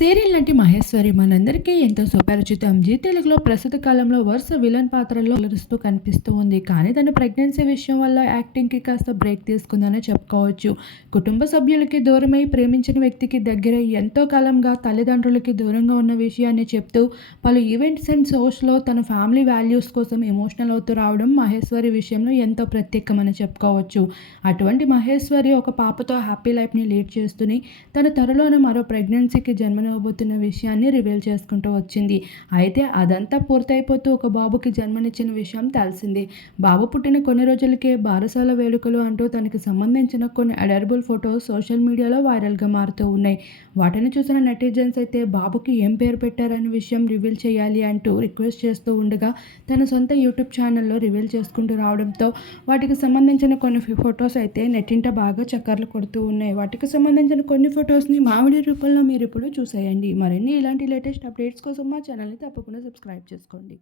Serial నటి మహేశ్వరి మనందరికీ ఎంతో సుపరిచితం. జీ తెలుగులో ప్రస్తుత కాలంలో వరుస విలన్ పాత్రల్లో అలరుస్తూ కనిపిస్తూ ఉంది. కానీ తన ప్రెగ్నెన్సీ విషయం వల్ల యాక్టింగ్కి కాస్త బ్రేక్ తీసుకుందనే చెప్పుకోవచ్చు. కుటుంబ సభ్యులకి దూరమై ప్రేమించిన వ్యక్తికి దగ్గర ఎంతో కాలంగా తల్లిదండ్రులకి దూరంగా ఉన్న విషయాన్ని చెప్తూ పలు ఈవెంట్స్ అండ్ షోస్లో తన ఫ్యామిలీ వాల్యూస్ కోసం ఎమోషనల్ అవుతూ రావడం మహేశ్వరి విషయంలో ఎంతో ప్రత్యేకమని చెప్పుకోవచ్చు. అటువంటి మహేశ్వరి ఒక పాపతో హ్యాపీ లైఫ్ని లీడ్ చేస్తూనే తన త్వరలోనే మరో ప్రెగ్నెన్సీకి జన్మనివ్వబోతున్న విషయాన్ని రివీల్ చేసుకుంటూ వచ్చింది. అయితే అదంతా పూర్తయిపోతూ ఒక బాబుకి జన్మనిచ్చిన విషయం తెలిసింది. బాబు పుట్టిన కొన్ని రోజులకే బారసాల వేడుకలు అంటూ తనకి సంబంధించిన కొన్ని అడర్బుల్ ఫొటోస్ సోషల్ మీడియాలో వైరల్గా మారుతూ ఉన్నాయి. వాటిని చూసిన నెటిజన్స్ అయితే బాబుకి ఏం పేరు పెట్టారనే విషయం రివీల్ చేయాలి అంటూ రిక్వెస్ట్ చేస్తూ ఉండగా తన సొంత యూట్యూబ్ ఛానల్లో రివీల్ చేసుకుంటూ రావడంతో వాటికి సంబంధించిన కొన్ని ఫొటోస్ అయితే నెట్టింట బాగా చక్కర్లు కొడుతూ ఉన్నాయి. వాటికి సంబంధించిన కొన్ని ఫొటోస్ని మామిడి రూపంలో మీరు ఇప్పుడు చూసేయండి మరిన్ని ఇలాంటి లేటెస్ట్ అప్డేట్స్ కోసం మా ఛానల్ని తప్పకుండా సబ్స్క్రైబ్ చేసుకోండి.